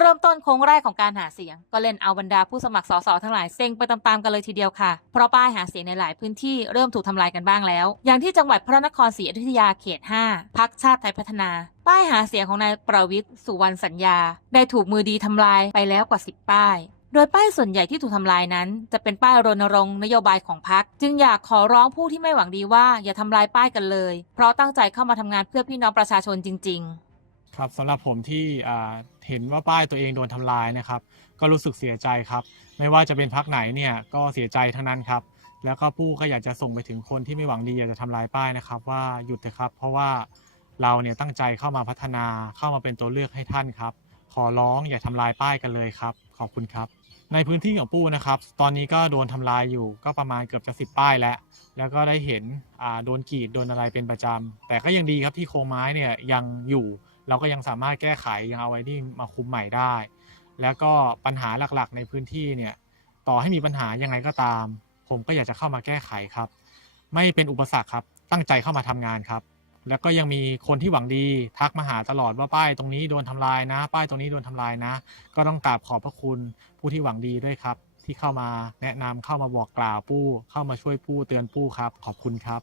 เริ่มต้นโค้งแรกของการหาเสียง ก็เล่นเอาบรรดาผู้สมัครสสทั้งหลายเซ็งไปตามๆกันเลยทีเดียวค่ะ เพราะป้ายหาเสียงในหลายพื้นที่เริ่มถูกทำลายกันบ้างแล้ว อย่างที่จังหวัดพระนครศรีอยุธยาเขต 5พักชาติไทยพัฒนา ป้ายหาเสียงของนายประวิตรสุวรรณสัญญา ได้ถูกมือดีทำลายไปแล้วกว่า 10 ป้ายโดยป้ายส่วนใหญ่ที่ถูกทำลายนั้น จะเป็นป้ายรณรงค์นโยบายของพรรคจึงอยากขอร้องผู้ที่ไม่หวังดีว่าอย่าทำลายป้ายกันเลย เพราะตั้งใจเข้ามาทำงานเพื่อพี่น้องประชาชนจริง ๆ ครับสำหรับผมที่เห็นว่าป้ายตัวเองโดนทำลายนะครับ ก็รู้สึกเสียใจครับ ไม่ว่าจะเป็นพักไหนเนี่ยก็เสียใจทั้งนั้นครับ แล้วก็ผู้ก็อยากจะส่งไปถึงคนที่ไม่หวังดีอยากจะทำลายป้ายนะครับ ว่าหยุดเถอะครับ เพราะว่าเราเนี่ยตั้งใจเข้ามาพัฒนาเข้ามาเป็นตัวเลือกให้ท่านครับ ขอร้องอย่าทำลายป้ายกันเลยครับ ขอบคุณครับ ในพื้นที่ของปู้นะครับ ตอนนี้ก็โดนทำลายอยู่ ก็ประมาณเกือบจะสิบป้ายแล้ว แล้วก็ได้เห็นโดนกรีดโดนอะไรเป็นประจำแต่ก็ยังดีครับที่โครงไม้เนี่ยยังอยู่ เราก็ยังสามารถแก้ไขยังเอาไว้ที่มาคุมใหม่ได้ แล้วก็ปัญหาหลักๆ ในพื้นที่เนี่ยต่อให้มีปัญหายังไงก็ตาม ผมก็อยากจะเข้ามาแก้ไขครับ ไม่เป็นอุปสรรคครับตั้งใจเข้ามาทำงานครับ แล้วก็ยังมีคนที่หวังดีทักมาหาตลอดว่าป้ายตรงนี้โดนทำลายนะ ป้ายตรงนี้โดนทำลายนะ ก็ต้องกราบขอบพระคุณผู้ที่หวังดีด้วยครับ ที่เข้ามาแนะนำเข้ามาบอกกล่าวปู้ เข้ามาช่วยปู้เตือนปู้ครับ ขอบคุณครับ